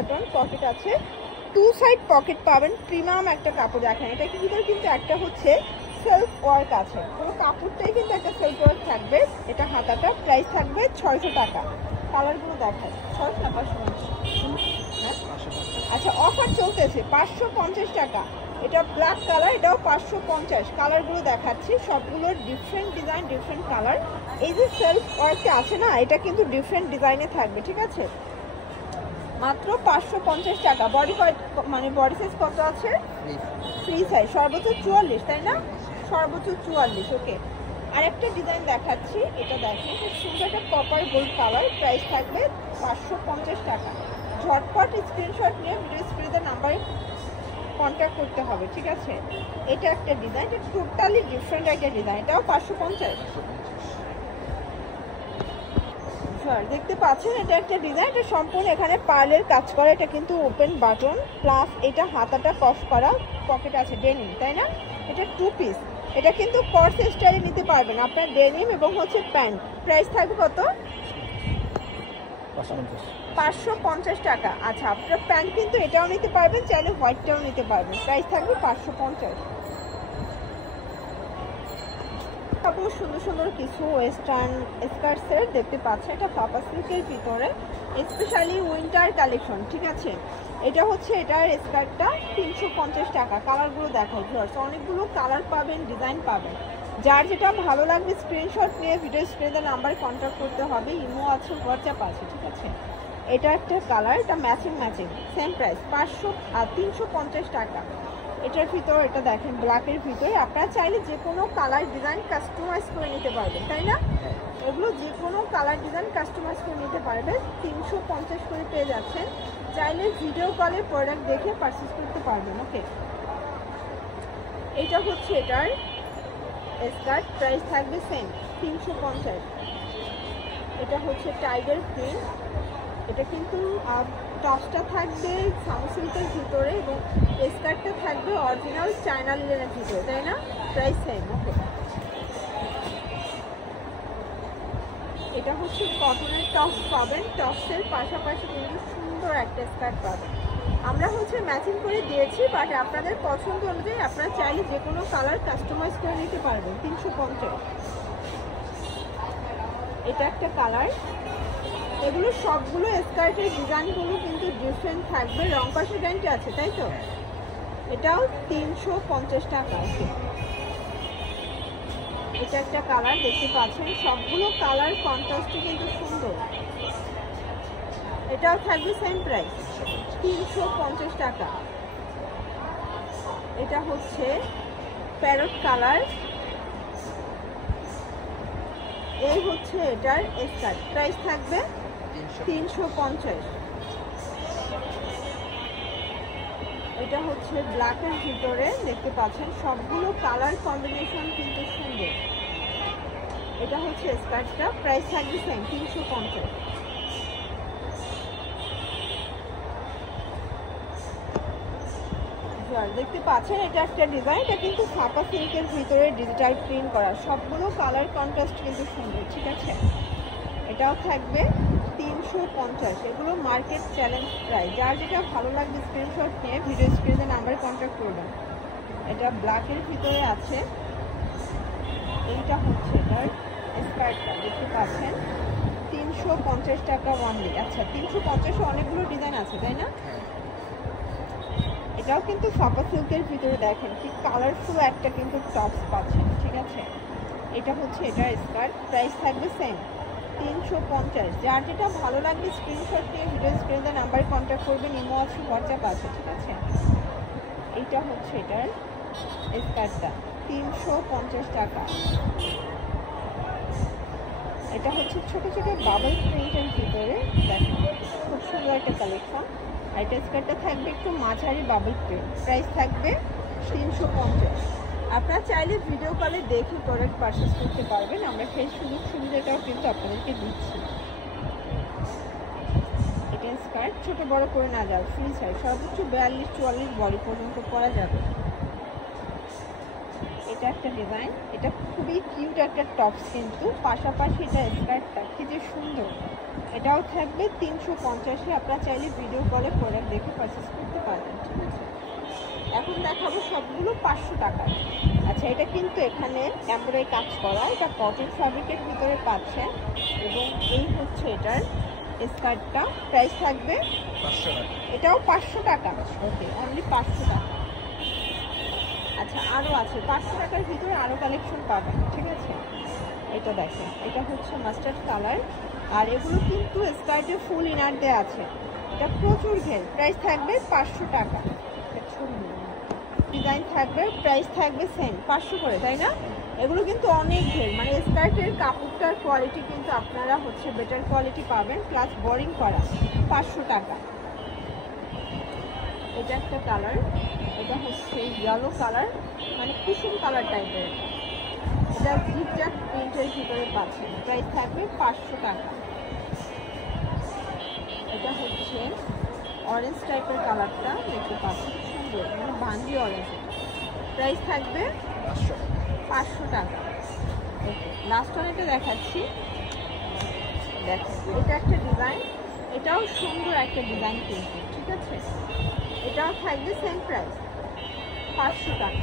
Button, pocket আছে, 2 side pocket পাবেন। Premium একটা কাপড় দেখেন, এটা ভিতরে কিন্তু একটা হচ্ছে সেলফ ওয়ার্ক আছে, পুরো কাপড়টাই কিন্তু একটা সেলফ ওয়ার্ক থাকবে। এটা হাতাটা, প্রাইস থাকবে 600 টাকা। কালারগুলো দেখায় 600 না 550? আচ্ছা, অফার চলতেছে 550 টাকা। এটা ব্ল্যাক কালার, এটাও 550। কালারগুলো দেখাচ্ছি, সবগুলোর ডিফারেন্ট ডিজাইন, ডিফারেন্ট কালার। এই যে সেলফ ওয়ার্কটা আছে না, এটা কিন্তু ডিফারেন্ট ডিজাইনে থাকবে, ঠিক আছে? মাত্র 550 টাকা। বডি মানে বডি সাইজ কত আছে? ফ্রি সাইজ, সর্বোচ্চ 44, তাই না? সর্বোচ্চ 44। ওকে, আরেকটা ডিজাইন দেখাচ্ছি, এটা দেখেন, খুব সুন্দর একটা কপার গোল্ড কালার। প্রাইস থাকবে 550 টাকা। ঝটপট স্ক্রিনশট নিয়ে ভিডিও স্ক্রিনে নাম্বারে কন্ট্যাক্ট করতে হবে, ঠিক আছে? এটা একটা ডিজাইন, এটা টোটালি ডিফারেন্ট একটা ডিজাইন, এটাও 550। দেখতে পাচ্ছেন, এটা একটা ডিজাইন, এটা সম্পূর্ণ এখানে পার্লের কাজ করা। এটা কিন্তু ওপেন বাটন, প্লাস এটা হাতাটা কফ করা, পকেট আছে, ডেনিম, তাই না? এটা 2 পিস। এটা কিন্তু কর্স স্টাইলে নিতে পারবেন আপনার, ডেনিম এবং হচ্ছে প্যান্ট। প্রাইস থাকবে কত? 550 টাকা। আচ্ছা, আপনার প্যান্ট কিন্তু এটাও নিতে পারবেন, চাইলে হোয়াইটটাও নিতে পারবেন। প্রাইস থাকবে 550। তারপর সুন্দর সুন্দর কিছু ওয়েস্টার্ন স্কার্টসের দেখতে পাচ্ছেন, এটা ফাপা সিল্কের ভিতরে, স্পেশালি উইন্টার কালেকশন, ঠিক আছে? এটা হচ্ছে এটার স্কার্টটা 350 টাকা। কালারগুলো দেখাই ভিউয়ার্স, অনেকগুলো কালার পাবেন, ডিজাইন পাবেন। যার যেটা ভালো লাগবে স্ক্রিনশট নিয়ে ভিডিও স্ক্রিনে নাম্বার কন্ট্যাক্ট করতে হবে। ইমো আছে, হোয়াটসঅ্যাপ আছে, ঠিক আছে? এটা একটা কালার, এটা ম্যাচিং ম্যাচিং, সেম প্রাইস 350 টাকা। এটার ভিতরে এটা দেখেন ব্ল্যাকের ভিতরে, আপনারা চাইলে যে কোনো কালার ডিজাইন কাস্টমাইজ করে নিতে পারবেন, তাই না? এগুলো যে কোনো কালার ডিজাইন কাস্টমাইজ করে নিতে পারবেন। 350 করে পেয়ে যাচ্ছেন। চাইলে ভিডিও কলে প্রোডাক্ট দেখে পারচেজ করতে পারবেন। ওকে, এটা হচ্ছে এটার স্কার্ট, প্রাইস থাকবে সেম 350। এটা হচ্ছে টাইগার প্রিন্ট, এটা কিন্তু টপসটা থাকবে সামসিল্কের ভিতরে এবং স্কার্টটা থাকবে অরিজিনাল চায়না লিনেনের ভিতরে, তাই না? Price same. ওকে, এটা হচ্ছে কটনের টপস পাবেন, টপসের পাশাপাশি কিন্তু সুন্দর একটা স্কার্ট পাবেন। আমরা হচ্ছে ম্যাচিং করে দিয়েছি, বাট আপনাদের পছন্দ অনুযায়ী আপনারা চাইলে যে কোনো কালার কাস্টমাইজ করে নিতে পারবেন। 350। এটা একটা কালার, এগুলো সবগুলো স্কার্টের ডিজাইনগুলো কিন্তু ডিফারেন্ট থাকবে, রং কষের গ্যারান্টি আছে, তাই তো? এটাও 350 টাকা। এটা একটা কালার দেখতে পাচ্ছেন, সবগুলো কালার কন্ট্রাস্টে কিন্তু সুন্দর। এটাও থাকবে সেম প্রাইস 350 টাকা। এটা হচ্ছে প্যারট কালার, এই হচ্ছে এটার স্কার্ট, প্রাইস থাকবে 350। এটা হচ্ছে ব্ল্যাকের ভিতরে দেখতে পাচ্ছেন, সবগুলো কালার কম্বিনেশন কিন্তু সুন্দর। এটা হচ্ছে স্কার্টটা, প্রাইস থাকবে সেম 350। দেখতে পাচ্ছেন, এটা একটা ডিজাইন, এটা কিন্তু ফাপা সিল্কের ভিতরে ডিজিটাল প্রিন্ট করা, সবগুলো কালার কন্ট্রাস্ট কিন্তু সুন্দর, ঠিক আছে? এটাও থাকবে 350। এগুলো মার্কেট চ্যালেঞ্জ প্রাইস। যার যেটা ভালো লাগবে স্ক্রিনশট নিয়ে ভিডিও স্ক্রিনে নাম্বারে কন্ট্যাক্ট করবেন। এটা ব্ল্যাকের ভিতরে আছে, এইটা হচ্ছে এটার স্কার্টটা দেখতে পাচ্ছেন, 350 টাকা অনলি। আচ্ছা, 350 অনেকগুলো ডিজাইন আছে, তাই না? এটাও কিন্তু ফাপা সিল্কের ভিতরে দেখেন কি কালারফুল একটা কিন্তু টপস পাচ্ছেন, ঠিক আছে? এটা হচ্ছে এটার স্কার্ট, প্রাইস থাকবে সেম 350। যার যেটা ভালো লাগবে স্ক্রিনশট নিয়ে ভিডিও স্ক্রিনে নাম্বারে কন্ট্যাক্ট করবেন, ইমো আছে, হোয়াটসঅ্যাপ আছে, ঠিক আছে? এইটা হচ্ছে এটার স্কার্টটা 350 টাকা। এটা হচ্ছে ছোট ছোট বাবল প্রিন্টের ভিতরে দেখেন, খুব সুন্দর একটা কালেকশন। আর এটা স্কার্টটা থাকবে একটু মাঝারি বাবল প্রিন্ট, প্রাইস থাকবে 350। আপনারা চাইলে ভিডিও কলে দেখে প্রোডাক্ট পারচেস করতে পারবেন, আমরা সেই সুযোগ সুবিধাটাও কিন্তু আপনাদেরকে দিচ্ছি। এটা স্কার্ট ছোট বড় করে না যাবে, ফ্রি সাইজ, সর্বোচ্চ 42-44 বডি পর্যন্ত পরা যাবে। এটা একটা ডিজাইন, এটা খুবই কিউট একটা টপস, কিন্তু পাশাপাশি এটা স্কার্টটা কি যে সুন্দর। এটাও থাকবে 350-এ, আপনারা চাইলে ভিডিও কলে প্রোডাক্ট দেখে পারচেস করতে পারবেন। ঠিক আছে, এখন দেখাবো সবগুলো 500 টাকা। আচ্ছা, এটা কিন্তু এখানে এমব্রয়ডারি কাজ করা, এটা কটন ফ্যাব্রিকের ভিতরে পাচ্ছেন, এবং এই হচ্ছে এটার স্কার্টটা, প্রাইস থাকবে 500 টাকা। এটাও 500 টাকা। ওকে, অনলি 500 টাকা। আচ্ছা, আরও আছে 500 টাকার ভিতরে আরও কালেকশন পাবেন। ঠিক আছে, এটা দেখেন, এটা হচ্ছে মাস্টার্ড কালার, আর এগুলো কিন্তু স্কার্টে ফুল ইনার দেওয়া আছে। এটা প্রচুর ঘের, প্রাইস থাকবে 500 টাকা। ডিজাইন থাকবে, প্রাইস থাকবে সেম 500 করে, তাই না? এগুলো কিন্তু অনেক ঘের, মানে স্কার্টের কাপড়টার কোয়ালিটি কিন্তু আপনারা হচ্ছে বেটার কোয়ালিটি পাবেন, প্লাস বোরিং করা। 500 টাকা। এটা একটা কালার, এটা হচ্ছে ইয়েলো কালার, মানে কুসুম কালার টাইপের। এটা জিগজ্যাগ প্রিন্টের ভিতরে পাচ্ছেন, প্রাইস থাকবে 500 টাকা। এটা হচ্ছে অরেঞ্জ টাইপের কালারটা, দেখতে পাচ্ছেন সুন্দর, মানে বান্ডি অরেঞ্জ। প্রাইস থাকবে 500 টাকা। ওকে, লাস্ট ওয়ান এটা দেখাচ্ছি, দেখেন এটা একটা ডিজাইন, এটাও সুন্দর একটা ডিজাইন কিন্তু। ঠিক আছে, এটাও থাকবে সেম প্রাইস 500 টাকা।